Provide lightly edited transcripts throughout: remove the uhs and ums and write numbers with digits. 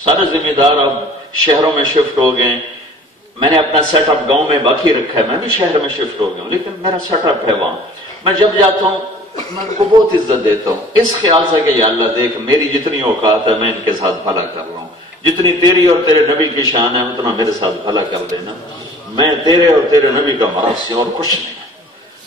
سارے ذمہ دار اب شہروں میں شفٹ ہو گئے. میں نے اپنا سیٹ اپ گاؤں میں باقی رکھا ہے، میں بھی شہر میں شفٹ ہو گیا ہوں، لیکن میرا سیٹ اپ ہے وہاں. میں جب جاتا ہوں میں ان کو بہت عزت دیتا ہوں، اس خیال سے کہ یا اللہ دیکھ میری جتنی اوقات ہے میں ان کے ساتھ بھلا کر رہا ہوں، جتنی تیری اور تیرے نبی کی شان ہے اتنا میرے ساتھ بھلا کر دینا. میں تیرے اور تیرے نبی کا مرثی اور کچھ نہیں.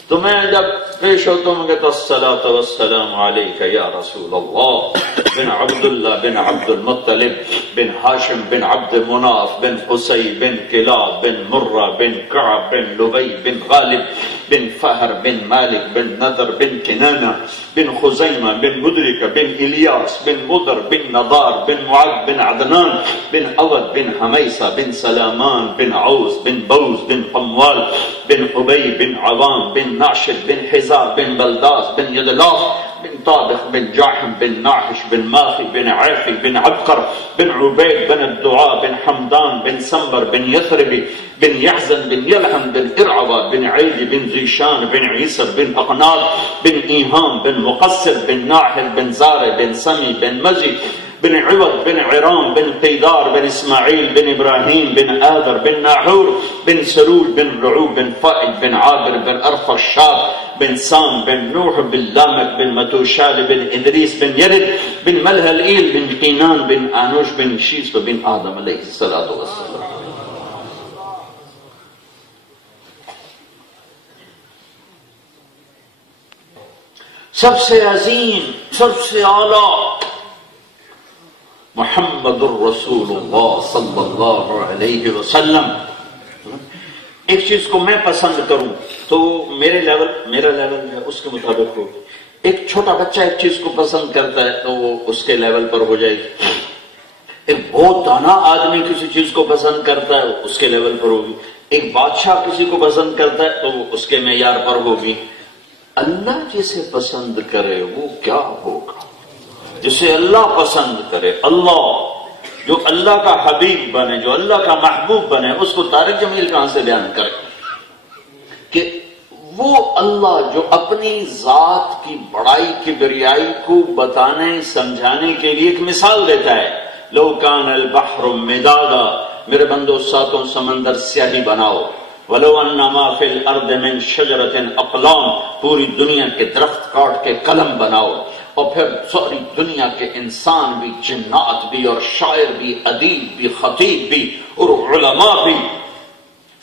تو میں جب پیش ہوتا ہوں کہ الصلاۃ والسلام علیک یا رسول اللہ بن عبداللہ بن عبد المطلب بن ہاشم بن عبد مناف بن قصی بن کلاب بن مرہ بن کعب بن لبی بن غالب بن فہر بن مالک بن نضر بن کنانہ بن خزیمہ بن مدرکہ بن الیاس بن مدر بن نضار بن معد بن عدنان بن اود بن حمیسہ بن سلامان بن عوس بن بوز بن قموال بن عبی بن عوام بن ناشد بن حزار بن بلداس بن یدلاف بن طابخ بن جاحم بن ناحش بن ماخی بن عیفی بن عبقر بن عبید بن الدعاء بن حمدان بن سنبر بن یثربی بن یحزن بن یلحم بن ارعوى بن عید بن زیشان بن عیسر بن اقنال بن ایہام بن مقصر بن ناحل بن زار بن سمی بن مزی بن عوض بن عرام بن قیدار بن اسماعیل بن ابراہیم بن آذر بن ناحور بن سروج بن رعوب بن فائد بن عابر بن ارفشاد بن سام بن نوح بن لامک بن متوشال بن ادریس بن یرد بن ملہلئیل بن قینان بن آنوش بن شیس بن آدم علیہ السلام. سب سے عظیم، سب سے اعلیٰ محمد الرسول اللہ صلی اللہ علیہ وسلم. ایک چیز کو میں پسند کروں تو میرا لیول ہے اس کے مطابق ہو. ایک چھوٹا بچہ ایک چیز کو پسند کرتا ہے تو وہ اس کے لیول پر ہو جائے گی. ایک بہت دانا آدمی کسی چیز کو پسند کرتا ہے اس کے لیول پر ہوگی. ایک بادشاہ کسی کو پسند کرتا ہے تو وہ اس کے معیار پر ہوگی. اللہ جسے پسند کرے وہ کیا ہوگا؟ جسے اللہ پسند کرے، اللہ جو اللہ کا حبیب بنے، جو اللہ کا محبوب بنے، اس کو طارق جمیل کہاں سے بیان کرے کہ وہ اللہ جو اپنی ذات کی بڑائی کی بریائی کو بتانے سمجھانے کے لیے ایک مثال دیتا ہے. لو کان البحر مدادا، میرے بندو ساتوں سمندر سیاہی بناؤ. ولو انما فی الارض من شجرۃ اقلام، پوری دنیا کے درخت کاٹ کے قلم بناؤ. اور پھر ساری دنیا کے انسان بھی، جنات بھی، اور شاعر بھی، ادیب بھی، خطیب بھی، اور علماء بھی،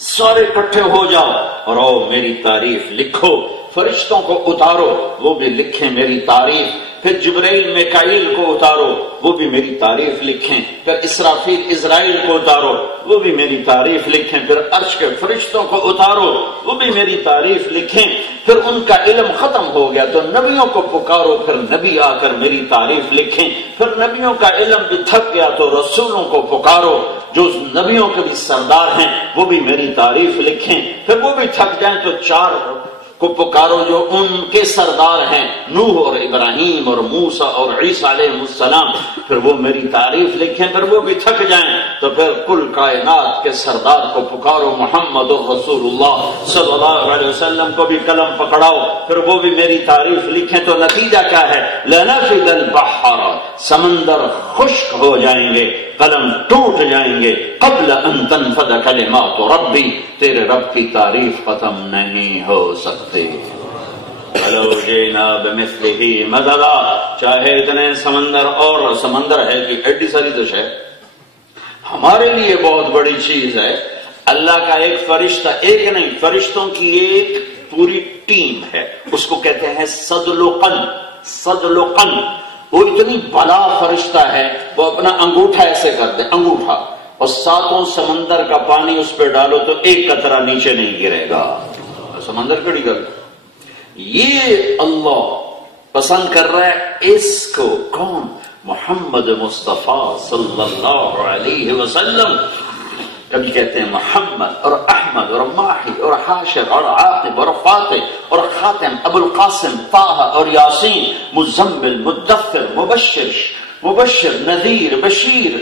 سارے اکٹھے ہو جاؤ اور آؤ میری تعریف لکھو. فرشتوں کو اتارو وہ بھی لکھیں میری تعریف. پھر جبرائیل میکائیل کو اتارو وہ بھی میری تعریف لکھیں. پھر اسرافیل اسرائیل کو اتارو وہ بھی میری تعریف لکھیں. پھر عرش کے فرشتوں کو اتارو وہ بھی میری تعریف لکھیں. پھر ان کا علم ختم ہو گیا تو نبیوں کو پکارو، پھر نبی آ کر میری تعریف لکھیں. پھر نبیوں کا علم بھی تھک گیا تو رسولوں کو پکارو جو نبیوں کے بھی سردار ہیں وہ بھی میری تعریف لکھیں. پھر وہ بھی تھک جائیں تو چار کو پکارو جو ان کے سردار ہیں، نوح اور ابراہیم اور موسیٰ اور عیسیٰ علیہ السلام، پھر وہ میری تعریف لکھیں. پھر وہ بھی تھک جائیں تو پھر کل کائنات کے سردار کو پکارو محمد الرسول اللہ صلی اللہ علیہ وسلم کو بھی قلم پکڑاؤ، پھر وہ بھی میری تعریف لکھیں. تو نتیجہ کیا ہے؟ لنفد البحر، سمندر خشک ہو جائیں گے، قلم ٹوٹ جائیں گے، قبل ان تنفد کلمات ربی، تیرے رب کی تعریف ختم نہیں ہو سکتی. وَلَوْ جِئْنَا بِمِثْلِهِ مَدَدًا، چاہے اتنے سمندر، اور سمندر ہے کہ ایڈی ساری تو ہے ہمارے لیے بہت بڑی چیز ہے. اللہ کا ایک فرشتہ، ایک نہیں، فرشتوں کی ایک پوری ٹیم ہے، اس کو کہتے ہیں صدلقن. صدلقن وہ اتنی بلا فرشتہ ہے، وہ اپنا انگوٹھا ایسے کر دے، انگوٹھا، اور ساتوں سمندر کا پانی اس پہ ڈالو تو ایک قطرہ نیچے نہیں گرے گا. سمندر کڑی گل. یہ اللہ پسند کر رہا ہے اس کو. کون؟ محمد مصطفیٰ صلی اللہ علیہ وسلم. کبھی کہتے ہیں محمد اور احمد اور ماہی اور حاشر اور عاقب اور فاتح اور خاتم، ابو القاسم، طہ اور یاسین، مزمل، مدثر، مبشر، نذیر، بشیر،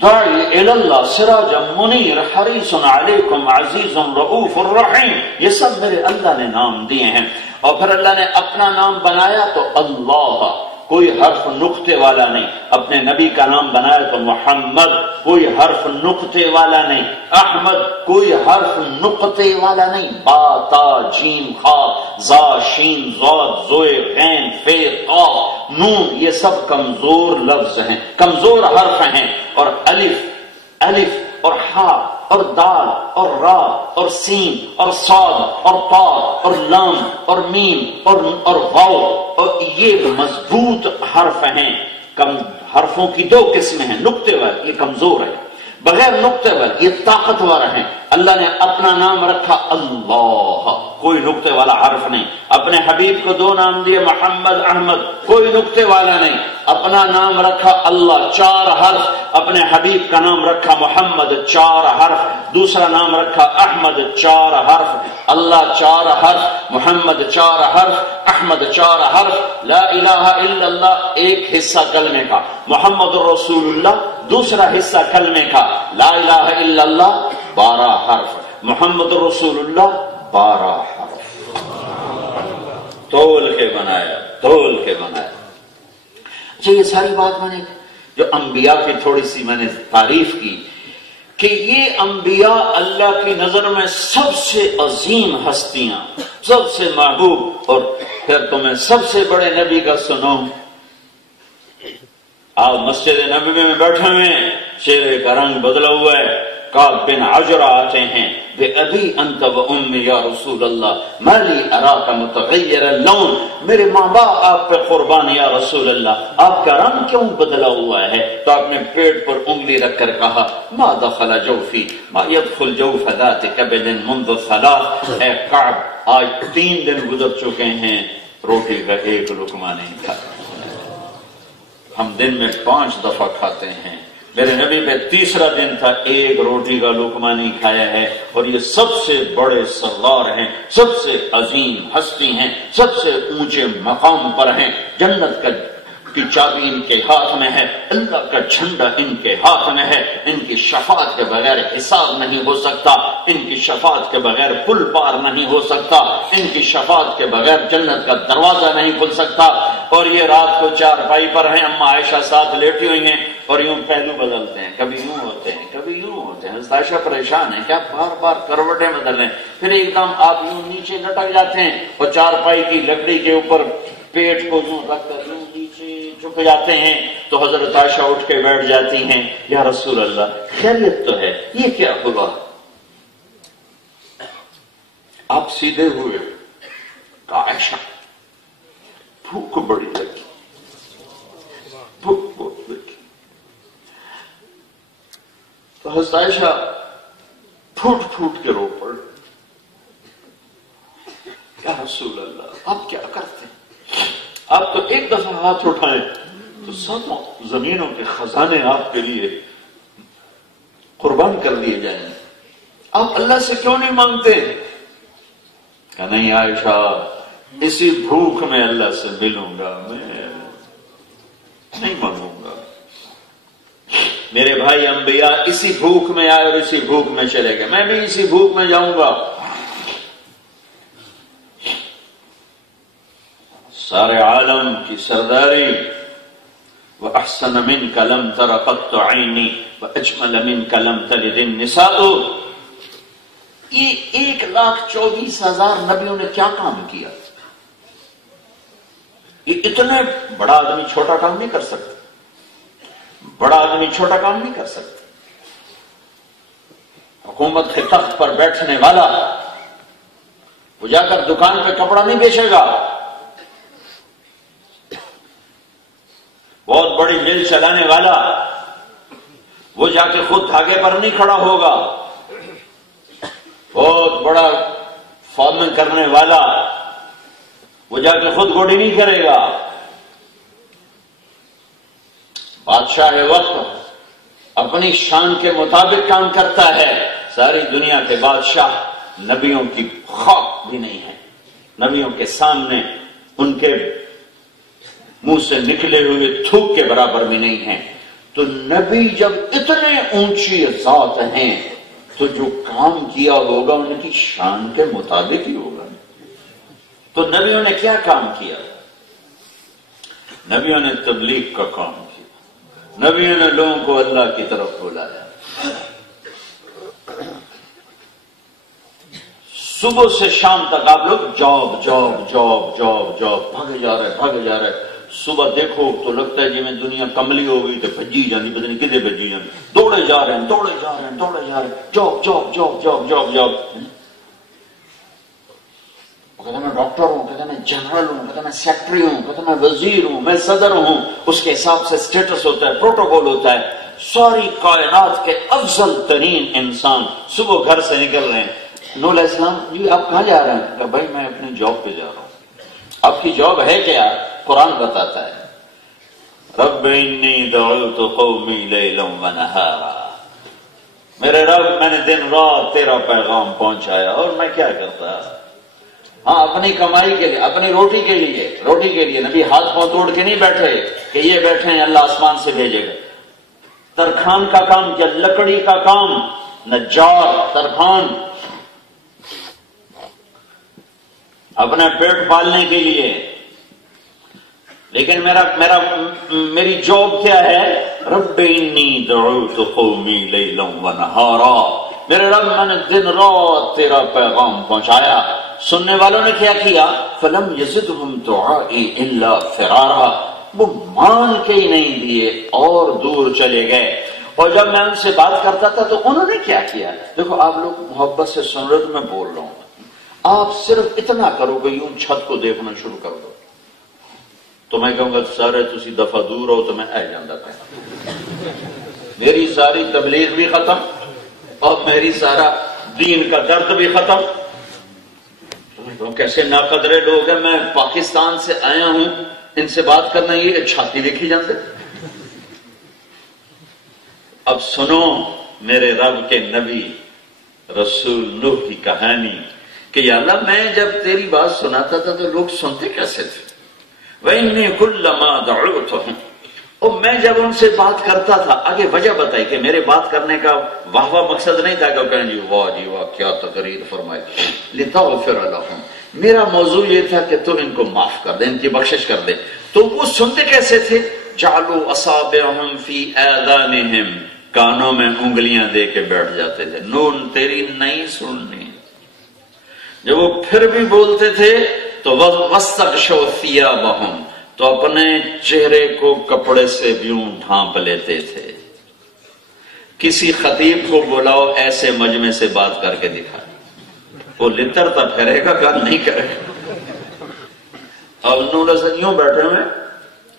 داعی اللہ، سراج منیر، حریص علیکم، عزیز رؤوف الرحیم. یہ سب میرے اللہ نے نام دیے ہیں. اور پھر اللہ نے اپنا نام بنایا تو اللہ، کوئی حرف نقطے والا نہیں. اپنے نبی کا نام بنایا تو محمد، کوئی حرف نقطے والا نہیں. احمد، کوئی حرف نقطے والا نہیں. با، تا، جیم، خا، زا، شین، ضاد، زوئے، غین، فے، قاف، نون، یہ سب کمزور لفظ ہیں، کمزور حرف ہیں. اور الف اور ہا اور دال اور را اور سین اور صاد اور طا اور لام اور میم اور واو، اور یہ مضبوط حرف ہیں. کم حرفوں کی دو قسمیں ہیں، نقطے والے یہ کمزور ہے، بغیر نقطے والے یہ طاقتور ہیں. اللہ نے اپنا نام رکھا اللہ، کوئی نقطے والا حرف نہیں. اپنے حبیب کو دو نام دیے، محمد، احمد، کوئی نقطے والا نہیں. اپنا نام رکھا اللہ، 4 حرف. اپنے حبیب کا نام رکھا محمد، 4 حرف. دوسرا نام رکھا احمد، 4 حرف. اللہ 4 حرف، محمد 4 حرف، احمد 4 حرف. لا الہ الا اللہ ایک حصہ کلمے کا، محمد الرسول اللہ دوسرا حصہ کلمے کا. لا الہ الا اللہ 12 حرف، محمد الرسول اللہ 12 حرف. تول کے بنایا. اچھا، یہ ساری بات میں نے جو انبیاء کی تھوڑی سی میں نے تعریف کی کہ یہ انبیاء اللہ کی نظر میں سب سے عظیم ہستیاں، سب سے محبوب. اور پھر تمہیں سب سے بڑے نبی کا سنو، آپ مسجد نبوی میں بیٹھے ہوئے ہیں، چہرے کا رنگ بدلا ہوا ہے. کعب بن عجرہ آتے ہیں، بے ابی انت و امی یا رسول اللہ ما لی اراک متغیر اللون، میرے ماں باپ آپ پہ قربان یا رسول اللہ، آپ کا رنگ کیوں بدلا ہوا ہے؟ تو آپ نے پیٹ پر انگلی رکھ کر کہا ما دخل جوفی ما يدخل جوف ذات کبد منذ 3. اے کعب، آج 3 دن گزر چکے ہیں، روٹی کا ایک لقمہ نہیں کھاتے. ہم دن میں 5 دفعہ کھاتے ہیں، میرے نبی پہ 3را دن تھا، ایک روٹی کا لقمہ نہیں کھایا ہے. اور یہ سب سے بڑے سردار ہیں، سب سے عظیم ہستی ہیں، سب سے اونچے مقام پر ہیں. جنت کی چابی ان کے ہاتھ میں ہے، اللہ کا جھنڈا ان کے ہاتھ میں ہے. ان کی شفاعت کے بغیر حساب نہیں ہو سکتا، ان کی شفاعت کے بغیر پل پار نہیں ہو سکتا، ان کی شفاعت کے بغیر جنت کا دروازہ نہیں کھل سکتا. اور یہ رات کو چارپائی پر ہیں، اما عائشہ ساتھ لیٹی ہوئی ہیں اور یوں پہلو بدلتے ہیں، کبھی یوں ہوتے ہیں کبھی یوں ہوتے ہیں. عائشہ پریشان ہے، کیا بار بار کروٹیں بدل رہے ہیں. پھر ایک دم آپ یوں نیچے لٹک جاتے ہیں اور چارپائی کی لکڑی کے اوپر پیٹ کو یوں رکھ کر یوں نیچے جھک جاتے ہیں. تو حضرت عائشہ اٹھ کے بیٹھ جاتی ہیں، یا رسول اللہ خیریت تو ہے، یہ کیا ہوا؟ آپ سیدھے ہوئے. عائشہ بھوک بڑی لگی، بھوک بہت لگی. تو حضرت عائشہ پھوٹ کے رو پڑ. یا رسول اللہ آپ کیا کرتے ہیں؟ آپ تو ایک دفعہ ہاتھ اٹھائیں تو 7 زمینوں کے خزانے آپ کے لیے قربان کر دیے جائیں. آپ اللہ سے کیوں نہیں مانگتے؟ کہ نہیں عائشہ، اسی بھوک میں اللہ سے ملوں گا، میں نہیں مانگوں گا. میرے بھائی انبیاء اسی بھوک میں آئے اور اسی بھوک میں چلے گئے، میں بھی اسی بھوک میں جاؤں گا. سارے عالم کی سرداری. وَأَحْسَنَ مِنْكَ لَمْ تَرَ قَطُّ عَيْنِي وَأَجْمَلَ مِنْكَ لَمْ تَلِدِ النِّسَاءُ. یہ 1,24,000 نبیوں نے کیا کام کیا؟ یہ اتنے بڑا آدمی چھوٹا کام نہیں کر سکتا، بڑا آدمی چھوٹا کام نہیں کر سکتا. حکومت کے تخت پر بیٹھنے والا وہ جا کر دکان پہ کپڑا نہیں بیچے گا، بہت بڑی مل چلانے والا وہ جا کے خود دھاگے پر نہیں کھڑا ہوگا، بہت بڑا فارمنگ کرنے والا وہ جا کے خود گوڑی نہیں کرے گا. بادشاہ وقت اپنی شان کے مطابق کام کرتا ہے. ساری دنیا کے بادشاہ نبیوں کی خوف بھی نہیں ہے، نبیوں کے سامنے ان کے منہ سے نکلے ہوئے تھوک کے برابر بھی نہیں ہیں. تو نبی جب اتنے اونچی ذات ہیں تو جو کام کیا ہوگا ان کی شان کے مطابق ہی ہوگا. تو نبیوں نے کیا کام کیا؟ نبیوں نے تبلیغ کا کام کیا، نبیوں نے لوگوں کو اللہ کی طرف بلایا۔ صبح سے شام تک آپ لوگ job job job job job بھاگے جا رہے۔ صبح دیکھو تو لگتا ہے جی میں دنیا کملی ہو گئی تو بھجی جانی، پتہ نہیں کدے بھجی جانی، دوڑے جا رہے ہیں job job job job job job. کہتا میں ڈاکٹر ہوں، کہتا میں جنرل ہوں، کہتا میں سیکٹری ہوں، کہتا میں وزیر ہوں، میں صدر ہوں، اس کے حساب سے سٹیٹس ہوتا ہے، پروٹوکول ہوتا ہے۔ ساری کائنات کے افضل ترین انسان صبح گھر سے نکل رہے ہیں۔ نوح علیہ السلام جی آپ کہاں جا رہے ہیں؟ کہ بھائی میں اپنی جاب پہ جا رہا ہوں۔ آپ کی جاب ہے کیا؟ قرآن بتاتا ہے رب انی دعوت قومی لیلا ونہارا، میرے رب میں نے دن رات تیرا پیغام پہنچایا، اور میں کیا کرتا؟ ہاں اپنی کمائی کے لیے، اپنی روٹی کے لیے نبی ہاتھ پاؤں توڑ کے نہیں بیٹھے کہ یہ بیٹھے ہیں اللہ آسمان سے بھیجے گا۔ ترخان کا کام کیا؟ لکڑی کا کام، نجار، ترخان، اپنا پیٹ پالنے کے لیے۔ لیکن میری جاب کیا ہے؟ رب انی دعوت قومی لیلا ونہارا، میرے رب میں نے دن رات تیرا پیغام پہنچایا۔ سننے والوں نے کیا کیا؟ فلم یزدہم دعائی الا فرارا، وہ مان کے ہی نہیں دیے اور دور چلے گئے۔ اور جب میں ان سے بات کرتا تھا تو انہوں نے کیا کیا؟ دیکھو آپ لوگ محبت سے سن رہے تو میں بول رہا ہوں، آپ صرف اتنا کرو کہ یوں چھت کو دیکھنا شروع کر دو تو میں کہوں گا سارے تسی دفعہ دور ہو تو میں آ جاندہ تھا، میری ساری تبلیغ بھی ختم اور میری سارا دین کا درد بھی ختم۔ کیسے ناقدرے لوگ ہیں، میں پاکستان سے آیا ہوں، ان سے بات کرنا یہ چھاتی دیکھی جانتے۔ اب سنو میرے رب کے نبی رسول نوح کی کہانی کہ یا اللہ میں جب تیری بات سناتا تھا تو لوگ سنتے کیسے تھے؟ وَإِنِّي كُلَّمَا دَعُوتُهُمْ، اور میں جب ان سے بات کرتا تھا، آگے وجہ بتائی کہ میرے بات کرنے کا واہ واہ مقصد نہیں تھا کہ وہ کہیں جی واہ کیا تقریر فرمائی، لِتَغْفِرَ لَهُمْ، میرا موضوع یہ تھا کہ تو ان کو معاف کر دے، ان کی بخشش کر دے۔ تو وہ سنتے کیسے تھے؟ جَعْلُوا أَصَابِعَهُمْ فِي آذَانِهِمْ، کانوں میں انگلیاں دے کے بیٹھ جاتے تھے، نون تیری نہیں سننی۔ جب وہ پھر بھی بولتے تھے تو وَاسْتَغْشَوْا ثِيَابَهُمْ، تو اپنے چہرے کو کپڑے سے یوں ڈھانپ لیتے تھے۔ کسی خطیب کو بلاؤ ایسے مجمع سے بات کر کے دکھا، وہ لترتا پھیرے گا، گل نہیں کرے گا۔ اب نور سے یوں بیٹھے ہوئے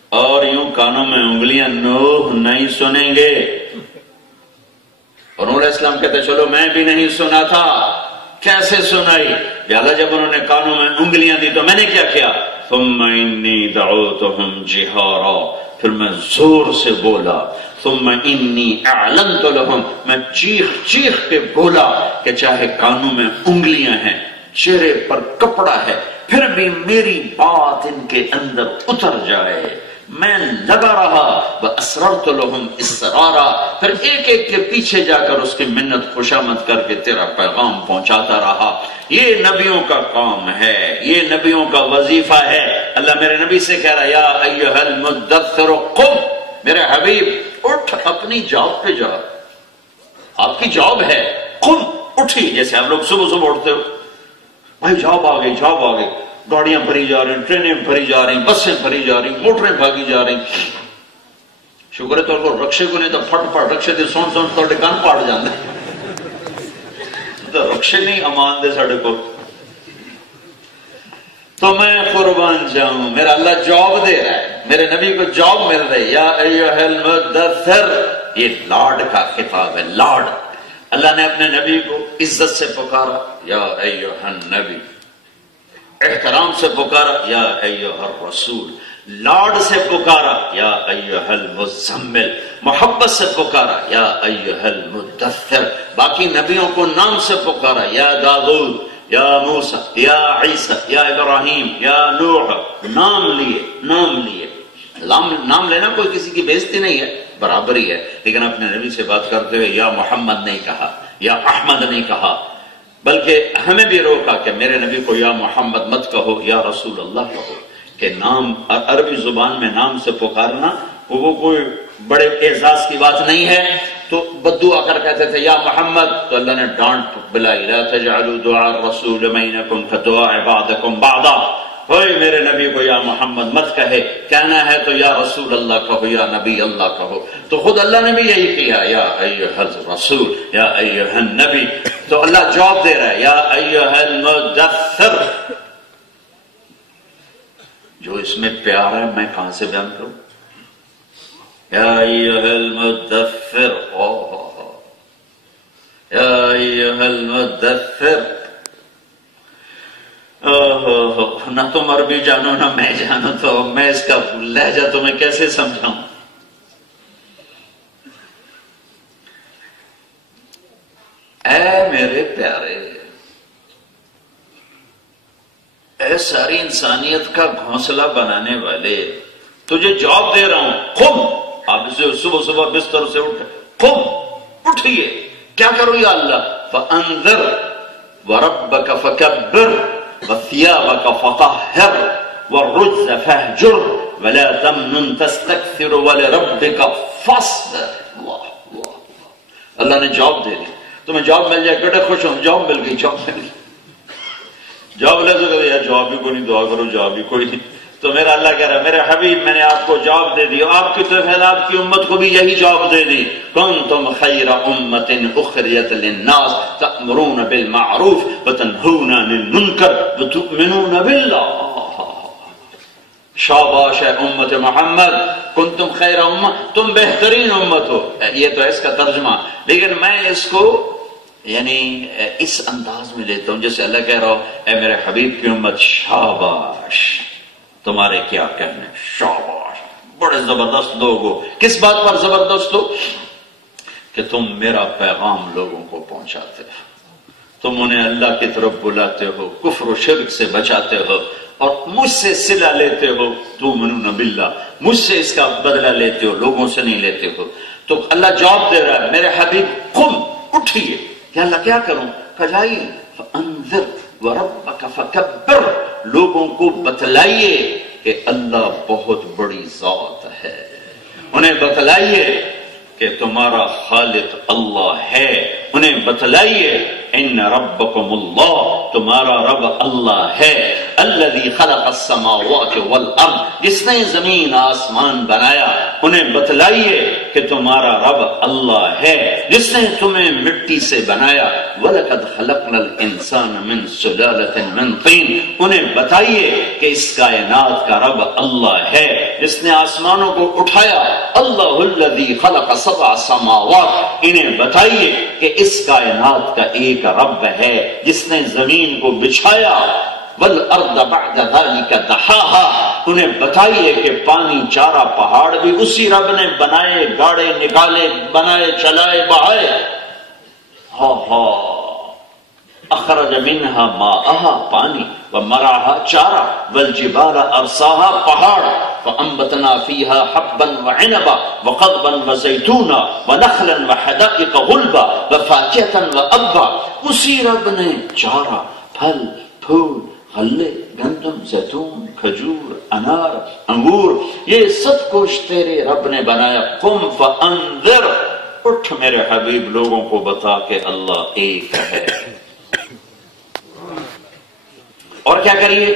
اور یوں کانوں میں انگلیاں، نوح نہیں سنیں گے۔ اور نور علیہ السلام کہتے چلو میں بھی نہیں سنا تھا، کیسے سنائی؟ لہذا جب انہوں نے کانوں میں انگلیاں دی تو میں نے کیا کیا؟ ثم انی دعوتہم جہارا، پھر میں زور سے بولا، ثم انی اعلنت لہم، میں چیخ چیخ کے بولا کہ چاہے کانوں میں انگلیاں ہیں، چہرے پر کپڑا ہے، پھر بھی میری بات ان کے اندر اتر جائے۔ میں لگا رہا وَأَسْرَرْتُ لَهُمْ إِسْرَارًا، پھر ایک ایک کے پیچھے جا کر اس کی منت خوشامد کر کے تیرا پیغام پہنچاتا رہا۔ یہ نبیوں کا کام ہے، یہ نبیوں کا وظیفہ ہے۔ اللہ میرے نبی سے کہہ رہا یا ایھا المدثر قم، میرے حبیب اٹھ، اپنی جاب پہ جا، آپ کی جاب ہے، قم، اٹھی۔ جیسے ہم لوگ صبح صبح اٹھتے ہو، بھائی جاب آ گئی، جاب آ گئی، گاڑیاں بھری جا رہی، ٹرینیں بھری جا رہی، بسیں بھری جا رہی، موٹریں بھاگی جا رہی۔ شکر ہے تو رکشے کو نہیں تو پھٹ پھٹ رکشے دے سون سون تو ڈکان پاڑ جاندے، تو رکشے نہیں امان دے ساڑھے کو۔ تو میں قربان جاؤں، میرا اللہ جاب دے رہا ہے، میرے نبی کو جاب مل رہی۔ یا ایھا المدثر، یہ لاڈ کا خطاب ہے، لاڈ۔ اللہ نے اپنے نبی کو عزت سے پکارا یا ایھا النبی، احترام سے پکارا یا ایھا الرسول، لاڈ سے پکارا یا ایھا المزمل، محبت سے پکارا یا ایھا المدثر۔ باقی نبیوں کو نام سے پکارا، یا داؤد، یا موسیٰ، یا عیسیٰ، یا ابراہیم، یا نوح، نام لیے، نام لیے۔ نام لینا کوئی کسی کی بےزتی نہیں ہے، برابری ہے، لیکن اپنے نبی سے بات کرتے ہوئے یا محمد نہیں کہا، یا احمد نہیں کہا، بلکہ ہمیں بھی روکا کہ میرے نبی کو یا محمد مت کہو، یا رسول اللہ کہو، کہ نام عربی زبان میں نام سے پکارنا وہ کوئی بڑے اعزاز کی بات نہیں ہے. تو بدعا کر کہتے تھے یا محمد، تو اللہ نے ڈانٹ بلائی لا تجعلوا دعاء الرسول بینکم کدعاء بعضکم بعضا، ہوئے میرے نبی کو یا محمد مت کہے، کہنا ہے تو یا رسول اللہ کہو یا نبی اللہ کہو. تو خود اللہ نے بھی یہی کیا یا ایھا الرسول یا ایھا النبی. تو اللہ جواب دے رہا ہے یا ایھا المدثر. جو اس میں پیار ہے میں کہاں سے بیان کروں؟ یا ایھا المدثر، یا ایھا المدثر. نہ تم عربی جانو نہ میں جانو، تو میں اس کا لہجہ تمہیں کیسے سمجھاؤں؟ اے میرے پیارے، اے ساری انسانیت کا گھونسلہ بنانے والے، تجھے جواب دے رہا ہوں، خود آپ اسے صبح صبح بستر سے خود اٹھئے، کیا کرو یا اللہ؟ فَأَنذِرْ وَرَبَّكَ فَكَبِّرْ وَثِيَابَكَ فَطَهِّرْ وَالرُّجْزَ فَاهْجُرْ وَلَا تَمْنُنْ تَسْتَكْثِرُ وَلِرَبِّكَ فَاصْبِرْ. اللہ نے جواب دے دی. تمہیں جواب مل جائے بیٹے خوش ہوں، جواب مل گئی، جواب مل گئی. جواب لے تو یار جواب بھی کوئی نہیں، دعا کرو جواب بھی کوئی نہیں. تو میرا اللہ کہہ رہا ہے میرے حبیب میں نے آپ کو جواب دے دیا، آپ کی طرف آپ کی امت کو بھی یہی جواب دے دی. کنتم خیر امت اخرجت للناس تأمرون بالمعروف وتنہون عن المنکر وتؤمنون باللہ. شاباش ہے امت محمد، کنتم خیر امت، تم بہترین امت ہو. یہ تو ہے اس کا ترجمہ، لیکن میں اس کو یعنی اس انداز میں لیتا ہوں جیسے اللہ کہہ رہا ہو اے میرے حبیب کی امت شاباش، تمہارے کیا کہنے، شاباش، بڑے زبردست لوگ ہو. کس بات پر زبردست ہو؟ کہ تم میرا پیغام لوگوں کو پہنچاتے ہو، تم انہیں اللہ کی طرف بلاتے ہو، کفر و شرک سے بچاتے ہو، اور مجھ سے صلہ لیتے ہو، تؤمنون باللہ، مجھ سے اس کا بدلہ لیتے ہو، لوگوں سے نہیں لیتے ہو. تو اللہ جواب دے رہا ہے میرے حبیب قم، اٹھئے. کہ اللہ کیا کروں؟ فجائیے فانذر وربک فکبر، لوگوں کو بتلائیے کہ اللہ بہت بڑی ذات ہے، انہیں بتلائیے کہ تمہارا خالق اللہ ہے، انہیں بتلائیے ان ربکم اللہ، تمہارا رب اللہ ہے، الذی خلق السماوات والارض، جس نے زمین آسمان بنایا. انہیں بتلائیے کہ تمہارا رب اللہ ہے جس نے تمہیں مٹی سے بنایا. وَلَقَدْ خَلَقْنَا الْإِنسَانَ مِنْ سُلَالَةٍ مِنْ طِينٍ، انہیں بتائیے کہ اس کائنات کا رب اللہ ہے جس نے آسمانوں کو اٹھایا. اللہ الذی خلق سبع سماوات، انہیں بتائیے کہ اس کائنات کا ایک رب ہے جس نے زمین کو بچھایا. والارض بعد ذلك دحاها، انہیں بتائیے کہ پانی چارہ پہاڑ بھی اسی رب نے بنائے، گاڑے نکالے، بنائے، چلائے، بہائے. اخرج منها ماءها، پانی، ومرعها چارہ، والجبال ارساها پہاڑ، فانبتنا فيها حبا وعنبا وقضبا وزيتونا ونخلا وحدائق غلبا وفاكهة وابا. اسی رب نے چارہ، پھل، پھول، غلے، گندم، زیتون، کھجور، انار، انگور، یہ سب کچھ تیرے رب نے بنایا. قم فانذر، اٹھ میرے حبیب لوگوں کو بتا کہ اللہ ایک ہے. اور کیا کریے؟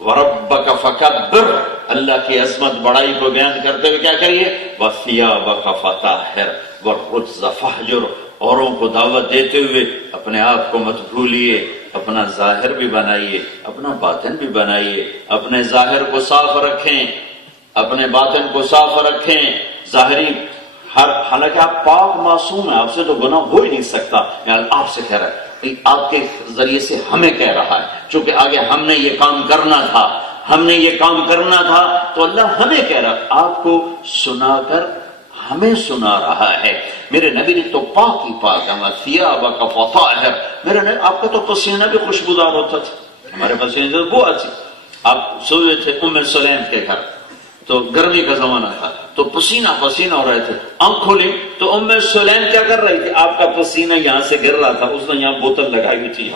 وَرَبَّكَ فَكَبِّرْ، اللہ کی عظمت بڑائی کو بیان کرتے ہوئے کیا کریے؟ وَثِيَابَكَ فَطَهِّرْ وَالرُّجْزَ فَاهْجُرْ، اوروں کو دعوت دیتے ہوئے اپنے آپ کو مت بھولیے، اپنا ظاہر بھی بنائیے، اپنا باطن بھی بنائیے. اپنے ظاہر کو صاف رکھیں، اپنے باطن کو صاف رکھیں. ظاہری حالانکہ آپ پاک معصوم ہیں، آپ سے تو گناہ ہو ہی نہیں سکتا. آپ سے کہہ رہا ہے، آپ کے ذریعے سے ہمیں کہہ رہا ہے، چونکہ آگے ہم نے یہ کام کرنا تھا، ہم نے یہ کام کرنا تھا، تو اللہ ہمیں کہہ رہا ہے، آپ کو سنا کر ہمیں سنا رہا ہے. میرے نبی نے تو پاک ہی پاک ہے. ثیابک فطہر، میرے نبی آپ کا تو پسینہ بھی خوشبودار ہوتا تھا، ہمارے پسینے سے بو اچھی. آپ سوئے تھے ام سلیم کے گھر، تو گرمی کا زمانہ تھا، تو پسینہ پسینہ ہو رہے تھے. آنکھ کھولی تو ام سلیم کیا کر رہی تھی؟ آپ کا پسینہ یہاں سے گر رہا تھا، اس نے یہاں بوتل لگائی ہوئی تھی.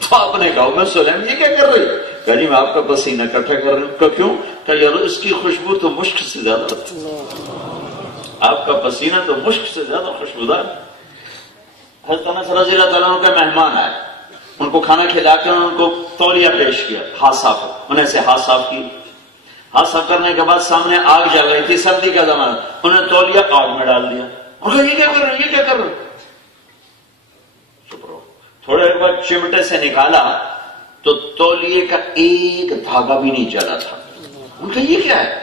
تو آپ نے کہا ام سلیم یہ کیا کر رہی؟ کہ جی میں آپ کا پسینہ اکٹھا کر رہا ہوں. کیوں؟ کہ یار اس کی خوشبو تو مشک سے زیادہ ہے، آپ کا پسینہ تو مشک سے زیادہ خوشبودار. حضرت انس رضی اللہ تعالیٰ عنہ کے مہمان آئے، ان کو کھانا کھلا کے ان کو تولیہ پیش کیا، ہاتھ صاف، انہیں سے ہاتھ صاف کی. ہاتھ صاف کرنے کے بعد سامنے آگ جل رہی تھی، سردی کا زمانہ، انہیں تولیہ آگ میں ڈال دیا. یہ کیا کر رہے ہیں، یہ کیا کر رہے ہیں؟ چپ رہو. تھوڑے دیر بعد چمٹے سے نکالا تو تولیے کا ایک دھاگا بھی نہیں جلا تھا. ان کا یہ کیا ہے؟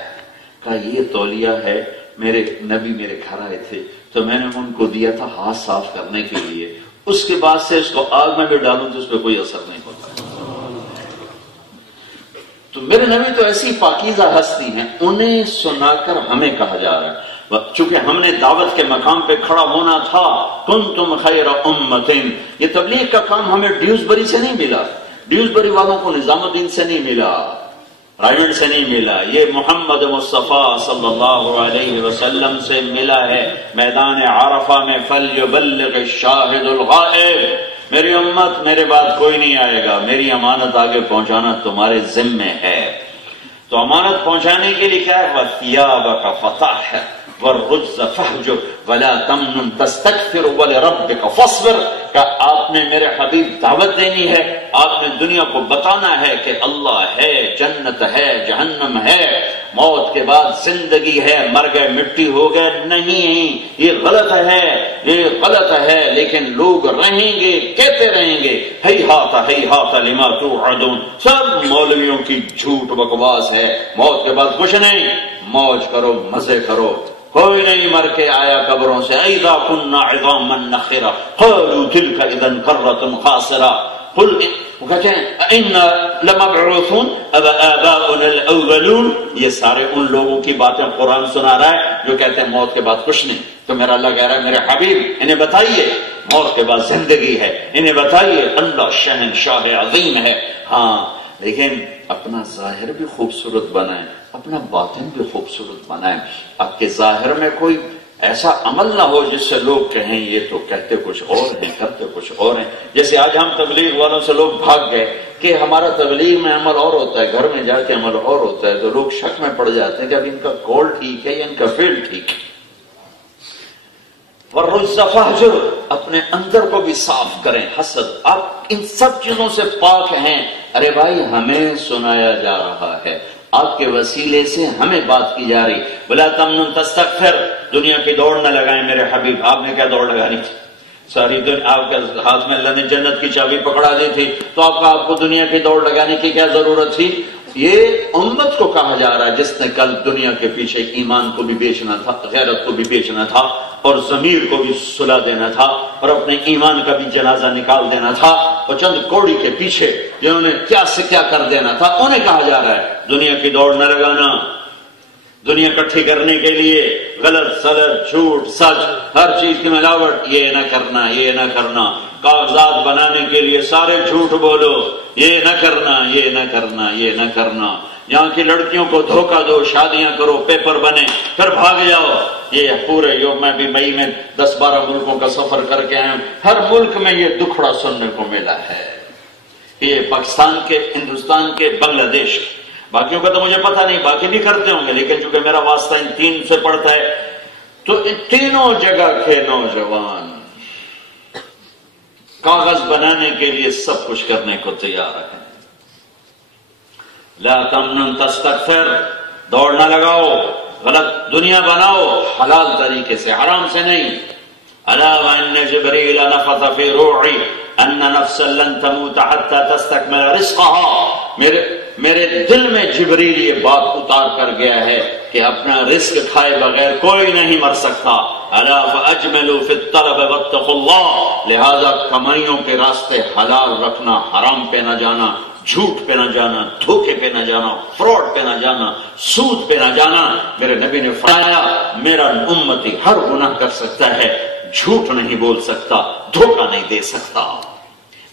کہا یہ تولیہ ہے، میرے نبی میرے گھر آئے تھے تو میں نے ان کو دیا تھا ہاتھ صاف کرنے کے لیے، اس کے بعد سے اس کو آگ میں بھی ڈالوں تو اس پہ کوئی اثر نہیں ہوتا. تو میرے نبی تو ایسی پاکیزہ ہستی ہیں، انہیں سنا کر ہمیں کہا جا رہا ہے. چونکہ ہم نے دعوت کے مقام پہ کھڑا ہونا تھا، کنتم خیر امۃ. یہ تبلیغ کا کام ہمیں ڈیوزبری سے نہیں ملا، ڈیوزبری والوں کو نظام الدین سے نہیں ملا، رائمنڈ سے نہیں ملا، یہ محمد مصطفیٰ صلی اللہ علیہ وسلم سے ملا ہے. میدان عرفہ میں فلیبلغ الشاہد الغائب. میری امت، میرے بعد کوئی نہیں آئے گا، میری امانت آگے پہنچانا تمہارے ذمے ہے. تو امانت پہنچانے کے لیے کیا ہے؟ وَثِيَابَكَ فَطَهِّرْ وَالرُّجْزَ فَاهْجُرْ وَلَا تَمْنُنْ تَسْتَكْثِرْ وَلِرَبِّكَ فَاصْبِرْ. کہ آپ نے میرے حبیب دعوت دینی ہے، آپ نے دنیا کو بتانا ہے کہ اللہ ہے، جنت ہے، جہنم ہے، موت کے بعد زندگی ہے، مر گئے مٹی ہو گئے. نہیں، یہ غلط ہے، یہ غلط ہے. لیکن لوگ رہیں گے، کہتے رہیں گے ہیہات لما توعدون. سب مولویوں کی جھوٹ بکواس ہے، موت کے بعد کچھ نہیں. موج کرو، مزے کرو، کوئی نہیں مر کے آیا قبروں سے. اذا كنا عظاما نخرا قالوا تلك اذا كرة خاسرة. قل وہ کہتے ہیں انا لمبعوثون اباؤنا الاولون. یہ سارے ان لوگوں کی باتیں قرآن سنا رہا ہے جو کہتے ہیں موت کے بعد کچھ نہیں. تو میرا اللہ کہہ رہا ہے میرے حبیب انہیں بتائیے موت کے بعد زندگی ہے، انہیں بتائیے اللہ شہنشاہ عظیم ہے. ہاں لیکن اپنا ظاہر بھی خوبصورت بنائیں، اپنا باطن بھی خوبصورت بنائیں. آپ کے ظاہر میں کوئی ایسا عمل نہ ہو جس سے لوگ کہیں یہ تو کہتے کچھ اور ہیں کرتے کچھ اور ہیں. جیسے آج ہم تبلیغ والوں سے لوگ بھاگ گئے کہ ہمارا تبلیغ میں عمل اور ہوتا ہے، گھر میں جا کے عمل اور ہوتا ہے. تو لوگ شک میں پڑ جاتے ہیں کہ اب ان کا قول ٹھیک ہے یا ان کا فعل ٹھیک ہے. وَالرُّجْزَ فَاهْجُرْ. اپنے اندر کو بھی صاف کریں. حسد، آپ ان سب چیزوں سے پاک ہیں. ارے بھائی ہمیں سنایا جا رہا ہے، آپ کے وسیلے سے ہمیں بات کی جا رہی. وَلَا تَمْنُنْ تَسْتَكْثِرْ. دنیا کی دوڑ نہ لگائیں میرے حبیب. آپ نے کیا دوڑ لگانی تھی؟ ساری دنیا آپ کے ہاتھ میں اللہ نے جنت کی چابی پکڑا دی تھی، تو آپ کو دنیا کی دوڑ لگانے کی کیا ضرورت تھی؟ یہ امت کو کہا جا رہا ہے جس نے کل دنیا کے پیچھے ایمان کو بھی بیچنا تھا، غیرت کو بھی بیچنا تھا، اور ضمیر کو بھی صلح دینا تھا، اور اپنے ایمان کا بھی جنازہ نکال دینا تھا، اور چند کوڑی کے پیچھے جنہوں نے کیا سے کیا کر دینا تھا انہیں کہا جا رہا ہے دنیا کی دوڑ نہ لگانا. دنیا اکٹھی کرنے کے لیے غلط سلط جھوٹ سچ ہر چیز کی ملاوٹ، یہ نہ کرنا، یہ نہ کرنا. کاغذات بنانے کے لیے سارے جھوٹ بولو، یہ نہ کرنا، یہ نہ کرنا، یہ نہ کرنا. یہاں کی لڑکیوں کو دھوکہ دو، شادیاں کرو، پیپر بنے، پھر بھاگ جاؤ. یہ پورے یوم میں بھی مئی میں 10-12 ملکوں کا سفر کر کے آئے ہوں، ہر ملک میں یہ دکھڑا سننے کو ملا ہے. یہ پاکستان کے، ہندوستان کے، بنگلہ دیش کے. باقیوں کا تو مجھے پتہ نہیں، باقی بھی کرتے ہوں گے، لیکن چونکہ میرا واسطہ ان 3 سے پڑتا ہے تو ان تینوں جگہ کے نوجوان کاغذ بنانے کے لیے سب کچھ کرنے کو تیار ہیں. لا تمنن تستكثر. دوڑ نہ لگاؤ، غلط دنیا بناؤ، حلال طریقے سے، حرام سے نہیں. الا وان جبريل نفث في روعي ان نفسا لن تموت حتى تستكمل رزقها. میرے دل میں جبریل یہ بات اتار کر گیا ہے کہ اپنا رزق کھائے بغیر کوئی نہیں مر سکتا. الا فاجملوا في الطلب واتقوا الله. لہذا کمائیوں کے راستے حلال رکھنا، حرام پہ نہ جانا، جھوٹ پہ نہ جانا، دھوکے پہ نہ جانا، فراڈ پہ نہ جانا، سود پہ نہ جانا. میرے نبی نے فرمایا میرا امتی ہر گناہ کر سکتا ہے، جھوٹ نہیں بول سکتا، دھوکہ نہیں دے سکتا.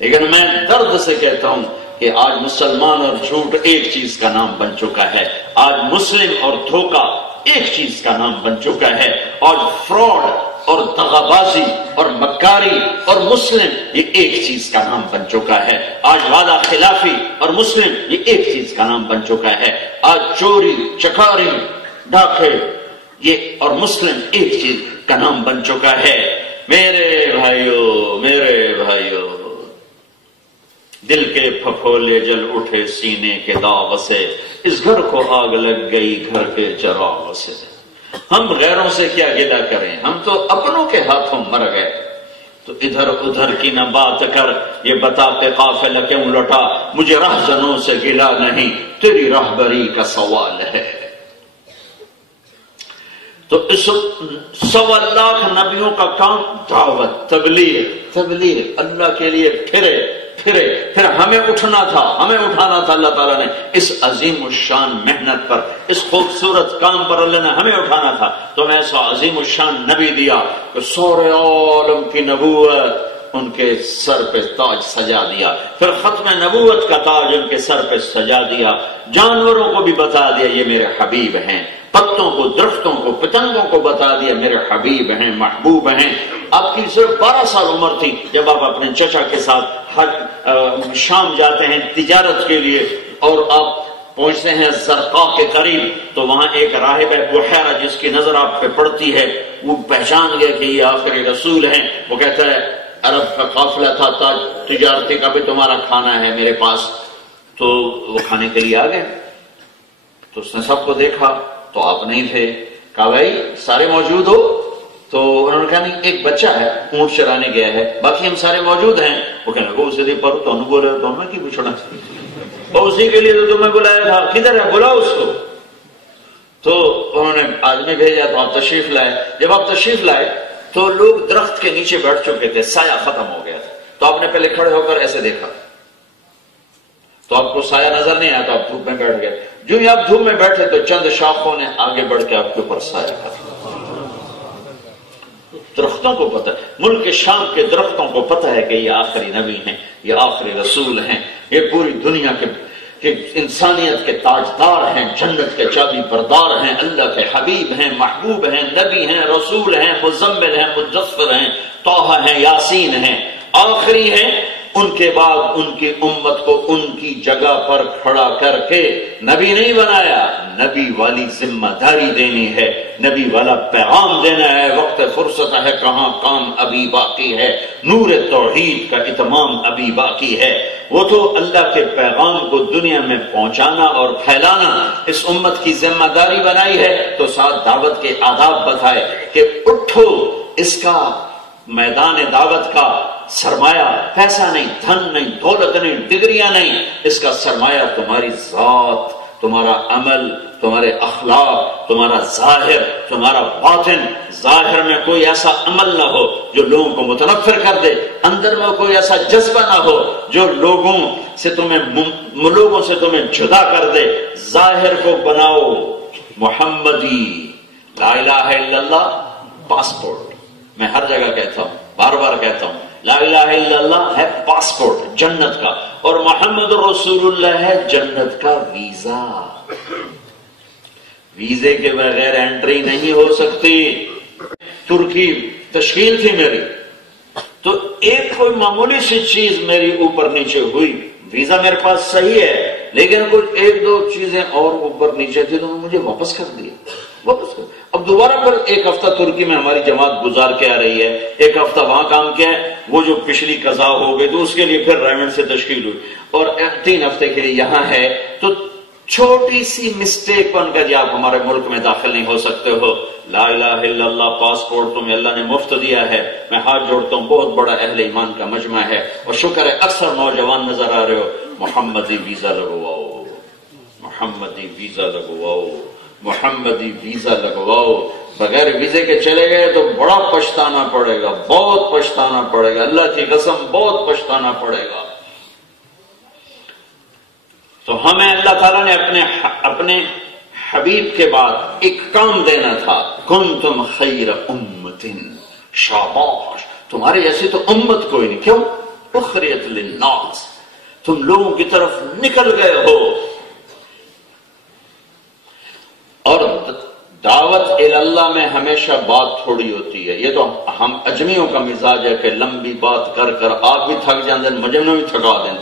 لیکن میں درد سے کہتا ہوں کہ آج مسلمان اور جھوٹ ایک چیز کا نام بن چکا ہے. آج مسلم اور دھوکہ ایک چیز کا نام بن چکا ہے. اور فراڈ اور دغابازی اور مکاری اور مسلم یہ ایک چیز کا نام بن چکا ہے. آج وعدہ خلافی اور مسلم یہ ایک چیز کا نام بن چکا ہے. آج چوری چکاری ڈاکے یہ اور مسلم ایک چیز کا نام بن چکا ہے. میرے بھائیو دل کے پھپھولے جل اٹھے سینے کے داغ سے، اس گھر کو آگ لگ گئی گھر کے چراغ سے. ہم غیروں سے کیا گلہ کریں، ہم تو اپنوں کے ہاتھوں مر گئے. تو ادھر ادھر کی نہ بات کر، یہ بتا کہ قافلہ کیوں لٹا، مجھے رہزنوں سے گلہ نہیں، تیری راہبری کا سوال ہے. تو اس 1.25 لاکھ نبیوں کا کام دعوت، تبلیغ اللہ کے لیے پھر ہمیں اٹھنا تھا، ہمیں اٹھانا تھا. اللہ تعالیٰ نے اس عظیم الشان محنت پر، اس خوبصورت کام پر اللہ نے ہمیں اٹھانا تھا. تو میں ایسا عظیم الشان نبی دیا کہ سورے عالم کی نبوت ان کے سر پہ تاج سجا دیا، پھر ختم نبوت کا تاج ان کے سر پہ سجا دیا. جانوروں کو بھی بتا دیا یہ میرے حبیب ہیں، پتوں کو، درختوں کو، پتنگوں کو بتا دیا میرے حبیب ہیں، محبوب ہیں. آپ کی صرف 12 سال عمر تھی جب آپ اپنے چچا کے ساتھ شام جاتے ہیں تجارت کے لیے، اور آپ پہنچتے ہیں زرقاء کے قریب. تو وہاں ایک راہب ہے بحیرہ، جس کی نظر آپ پہ پڑتی ہے، وہ پہچان گیا کہ یہ آخری رسول ہیں. وہ کہتا ہے عرب کا قافلہ تھا تجارتی کا، بھی تمہارا کھانا ہے میرے پاس. تو وہ کھانے کے لیے آ گئے. تو اس نے سب کو دیکھا تو آپ نہیں تھے. کہا بھائی سارے موجود ہو؟ تو انہوں نے کہا نہیں، ایک بچہ ہے اونٹ چرانے گیا ہے، باقی ہم سارے موجود ہیں. وہ کہنے لگا اسے دی پر تو بولے تو میں کی پوچھنا، اور اسی کے لیے تو تمہیں بلایا تھا، کدھر ہے بلاؤ اس کو. تو انہوں نے آدمی بھیجا تو آپ تشریف لائے. جب آپ تشریف لائے تو لوگ درخت کے نیچے بیٹھ چکے تھے، سایہ ختم ہو گیا تھا. تو آپ نے پہلے کھڑے ہو کر ایسے دیکھا تو آپ کو سایہ نظر نہیں آیا، تو آپ دھوپ میں بیٹھ گئے. جو ہی آپ دھوپ میں بیٹھے تو چند شاخوں نے آگے بڑھ کے آپ کے اوپر سایہ کر. درختوں کو پتہ ہے، ملک شام کے درختوں کو پتہ ہے کہ یہ آخری نبی ہیں، یہ آخری رسول ہیں، یہ پوری دنیا کے انسانیت کے تاجدار ہیں، جنت کے چابی بردار ہیں، اللہ کے حبیب ہیں، محبوب ہیں، نبی ہیں، رسول ہیں، مزمل ہیں، مدثر ہیں، طٰہٰ ہیں، یاسین ہیں، آخری ہیں. ان کے بعد ان کی امت کو ان کی جگہ پر کھڑا کر کے نبی نہیں بنایا، نبی والی ذمہ داری دینی ہے، نبی والا پیغام دینا ہے. وقت فرصت ہے کہاں، کام ابھی باقی ہے، نور توحید کا اتمام ابھی باقی ہے. وہ تو اللہ کے پیغام کو دنیا میں پہنچانا اور پھیلانا اس امت کی ذمہ داری بنائی ہے. تو ساتھ دعوت کے آداب بتائے کہ اٹھو، اس کا میدان دعوت کا سرمایہ پیسہ نہیں، دھن نہیں، دولت نہیں، ڈگریاں نہیں، اس کا سرمایہ تمہاری ذات، تمہارا عمل، تمہارے اخلاق، تمہارا ظاہر، تمہارا باطن. ظاہر میں کوئی ایسا عمل نہ ہو جو لوگوں کو متنفر کر دے، اندر میں کوئی ایسا جذبہ نہ ہو جو لوگوں سے تمہیں جدا کر دے. ظاہر کو بناؤ محمدی، لا الہ الا اللہ پاسپورٹ. میں ہر جگہ کہتا ہوں، بار بار کہتا ہوں، لا الہ الا اللہ ہے پاسپورٹ جنت کا، اور محمد رسول اللہ ہے جنت کا ویزا. ویزے کے بغیر انٹری نہیں ہو سکتی. ترکی تشکیل تھی میری، تو ایک کوئی معمولی سی چیز میری اوپر نیچے ہوئی، ویزا میرے پاس صحیح ہے لیکن کچھ 1-2 چیزیں اور اوپر نیچے تھی تو مجھے واپس کر دیا. اب دوبارہ پھر 1 ہفتہ ترکی میں ہماری جماعت گزار کے آ رہی ہے، 1 ہفتہ وہاں کام کیا ہے، وہ جو پچھلی قضا ہو گئی تو اس کے لیے پھر ریمنڈ سے تشکیل ہوئی، اور 3 ہفتے کے لیے یہاں ہے. تو چھوٹی سی مسٹیک بن کر جب آپ ہمارے ملک میں داخل نہیں ہو سکتے ہو. لا الہ الا اللہ پاسپورٹ تمہیں اللہ نے مفت دیا ہے. میں ہاتھ جوڑتا ہوں، بہت بڑا اہل ایمان کا مجمع ہے، اور شکر ہے اکثر نوجوان نظر آ رہے ہو. محمدی ویزا لگواؤ، محمدی ویزا لگواؤ، محمدی ویزا لگواؤ. بغیر ویزے کے چلے گئے تو بڑا پچھتانا پڑے گا، بہت پچھتانا پڑے گا، اللہ کی قسم بہت پچھتانا پڑے گا. تو ہمیں اللہ تعالیٰ نے اپنے حبیب کے بعد ایک کام دینا تھا. کنتم خیر امت، شاباش، تمہارے جیسی تو امت کوئی نہیں. کیوں؟ اخرجت للناس، تم لوگوں کی طرف نکل گئے ہو. اور دعوت اللہ میں ہمیشہ بات تھوڑی ہوتی ہے. یہ تو ہم اجمیوں کا مزاج ہے کہ لمبی بات کر کر آپ بھی تھک جاندے مجھے بھی تھکا دیں.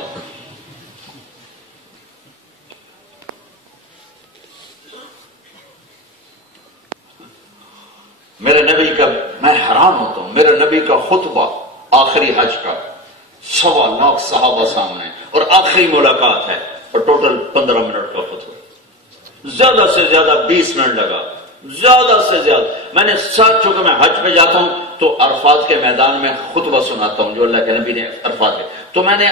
میرے نبی کا میں حیران ہوتا ہوں. میرے نبی کا خطبہ آخری حج کا 1.25 لاکھ صحابہ سامنے اور آخری ملاقات ہے اور ٹوٹل 15 منٹ کا خطبہ. زیادہ سے زیادہ 20 منٹ لگا, زیادہ سے زیادہ. میں نے ساتھ چونکہ میں حج پہ جاتا ہوں تو عرفات کے میدان میں خطبہ سناتا ہوں جو اللہ کے نبی نے عرفات کے, تو میں نے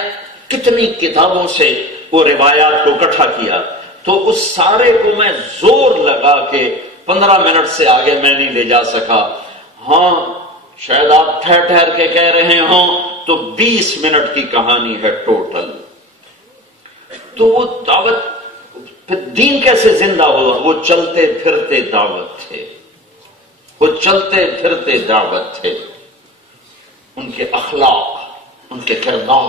کتنی کتابوں سے وہ روایات کو اکٹھا کیا تو اس سارے کو میں زور لگا کے 15 منٹ سے آگے میں نہیں لے جا سکا. ہاں شاید آپ ٹھہر ٹھہر کے کہہ رہے ہوں تو 20 منٹ کی کہانی ہے ٹوٹل. تو وہ دعوت پھر دین کیسے زندہ ہوا؟ وہ چلتے پھرتے دعوت تھے, وہ چلتے پھرتے دعوت تھے. ان کے اخلاق, ان کے کردار.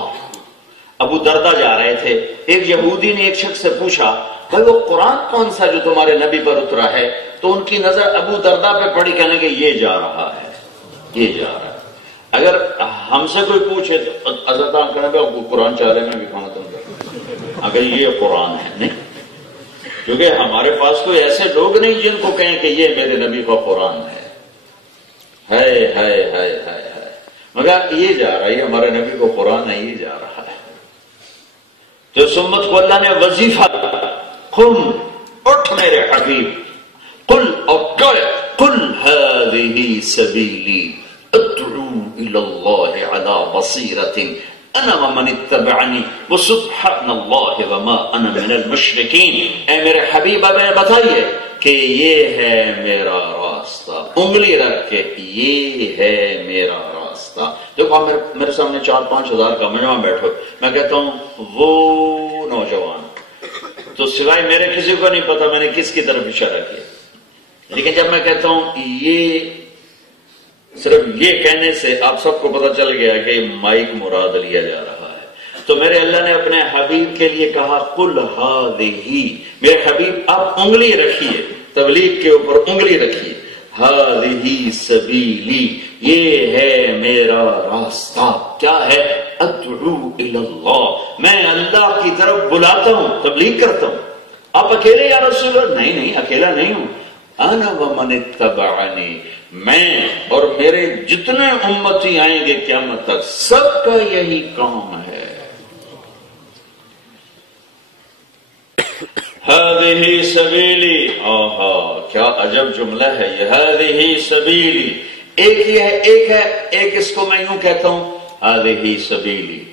ابو دردہ جا رہے تھے, ایک یہودی نے ایک شخص سے پوچھا بھائی وہ قرآن کون سا جو تمہارے نبی پر اترا ہے؟ تو ان کی نظر ابو دردہ پہ پڑی, کہنے کہ یہ جا رہا ہے, یہ جا رہا ہے. اگر ہم سے کوئی پوچھے تو حضرت کہنے کہ قرآن چاہ رہے میں بھی کھانا تم اگر یہ قرآن ہے نہیں, کیونکہ ہمارے پاس کوئی ایسے لوگ نہیں جن کو کہیں کہ یہ میرے نبی کا قرآن ہے. مگر یہ جا رہا ہے, یہ ہمارے نبی کو قرآن ہے, یہ جا رہا ہے. تو سمت کو اللہ نے وظیفہ قم, اٹھ میرے حبیب, قل اور قل هذه سبیلی ادعو الى اللہ علی بصیرۃ انا ومن اتبعنی وسبحان اللہ وما انا من المشرکین. اے میرے حبیب ہمیں بتائیے کہ یہ ہے میرا راستہ, انگلی رکھ کے یہ ہے میرا راستہ. دیکھو آپ میرے سامنے 4-5 ہزار کا مجمع بیٹھو, میں کہتا ہوں وہ نوجوان, تو سوائے میرے کسی کو نہیں پتا میں نے کس کی طرف اشارہ کیا. لیکن جب میں کہتا ہوں یہ, صرف یہ کہنے سے آپ سب کو پتا چل گیا کہ مائک مراد لیا جا رہا ہے. تو میرے اللہ نے اپنے حبیب کے لیے کہا قل ہذہ, میرے حبیب آپ انگلی رکھیے, تبلیغ کے اوپر انگلی رکھیے. ہذہ سبیلی, یہ ہے میرا راستہ. کیا ہے؟ ادعو الی اللہ, میں اللہ کی طرف بلاتا ہوں, تبلیغ کرتا ہوں. آپ اکیلے یا رسول اللہ؟ نہیں, اکیلا نہیں ہوں. انا ومن اتبعنی, میں اور میرے جتنے امتی آئیں گے قیامت تک سب کا یہی کام ہے. ہذہ سبیلی, آہا کیا عجب جملہ ہے یہ, ہذہ سبیلی. ایک یہ ہے, ایک اس کو میں یوں کہتا ہوں ہذہ سبیلی,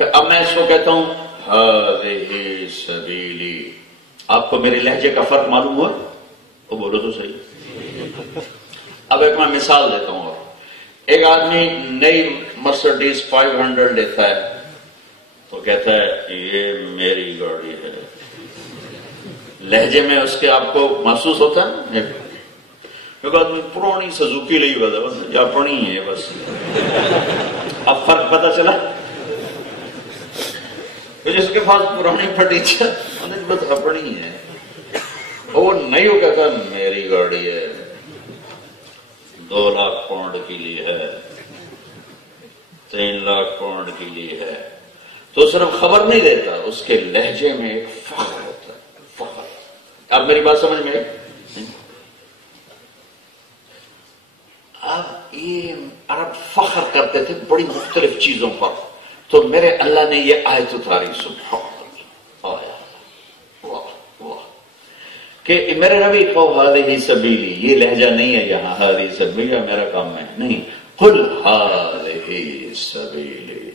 اب میں اس کو کہتا ہوں ہذہ سبیلی. آپ کو میرے لہجے کا فرق معلوم ہوا؟ وہ بولو تو صحیح. اب ایک میں مثال دیتا ہوں. اور ایک آدمی نئی مرسڈیز 500 لیتا ہے تو کہتا ہے یہ میری گاڑی ہے. لہجے میں اس کے آپ کو محسوس ہوتا ہے. ایک آدمی پرانی سزوکی لئی ہوا تھا, بس اپنی ہے بس. اب فرق پتا چلا, جس کے پاس پرانی فرنیچر بس اپنی ہے, وہ نہیں ہو کہتا میری گاڑی ہے, 2 لاکھ پاؤنڈ کی لی ہے, 3 لاکھ پاؤنڈ کی لی ہے. تو صرف خبر نہیں دیتا, اس کے لہجے میں ایک فخر ہوتا ہے, فخر. آپ میری بات سمجھ میں؟ اب یہ عرب فخر کرتے تھے بڑی مختلف چیزوں پر, تو میرے اللہ نے یہ آیت اتاری, سبحان اللہ, کہ میرے نبی کو ہذہ سبیلی, یہ لہجہ نہیں ہے یہاں, ہذہ سبیلی میرا کام ہے نہیں. قل ہذہ سبیلی,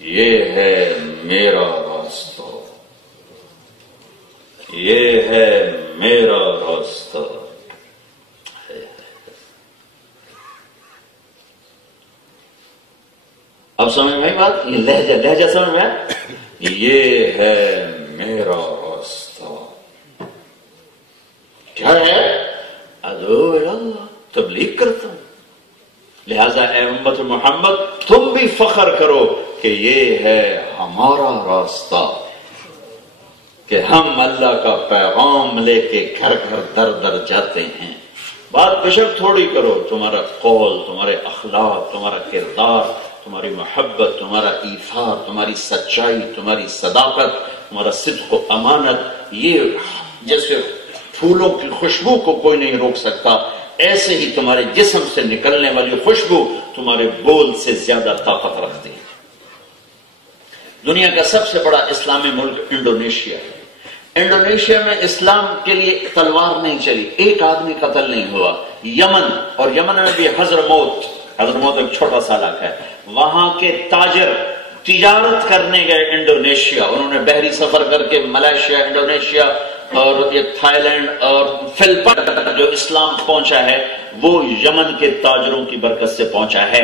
یہ ہے میرا راستہ, یہ ہے میرا راستہ. اب سمجھ میں بات, یہ لہجہ سمجھ میں, یہ ہے میرا راستہ. کیا ہے؟ ادعو الی اللہ, تبلیغ کرتا ہوں. لہذا اے امت محمد تم بھی فخر کرو کہ یہ ہے ہمارا راستہ. کہ ہم اللہ کا پیغام لے کے گھر گھر در در جاتے ہیں. بات بشک تھوڑی کرو، تمہارا قول، تمہارے اخلاق، تمہارا کردار، تمہاری محبت، تمہارا ایثار، تمہاری سچائی، تمہاری صداقت، تمہارا صدق و امانت، یہ جیسے پھولوں کی خوشبو کو کوئی نہیں روک سکتا، ایسے ہی تمہارے جسم سے نکلنے والی خوشبو تمہارے بول سے زیادہ طاقت رکھتی ہے. دنیا کا سب سے بڑا اسلامی ملک انڈونیشیا ہے. انڈونیشیا میں اسلام کے لیے تلوار نہیں چلی، ایک آدمی قتل نہیں ہوا. یمن، اور یمن میں بھی حضرموت ایک چھوٹا سا علاقہ ہے، وہاں کے تاجر تجارت کرنے گئے انڈونیشیا. انہوں نے بحری سفر کر کے ملائیشیا، انڈونیشیا اور یہ تھائی لینڈ اور فلپائن جو اسلام پہنچا ہے وہ یمن کے تاجروں کی برکت سے پہنچا ہے.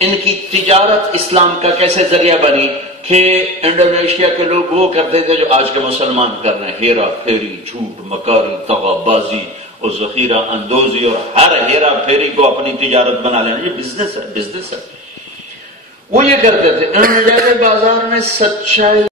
ان کی تجارت اسلام کا کیسے ذریعہ بنی کہ انڈونیشیا کے لوگ وہ کرتے تھے جو آج کے مسلمان کر رہے ہیں، ہیرا پھیری، جھوٹ، مکاری، دغا بازی اور ذخیرہ اندوزی، اور ہر ہیرا پھیری کو اپنی تجارت بنا لینا. یہ بزنس ہے. وہ یہ کرتے تھے. انہوں نے جا کے بازار میں سچائی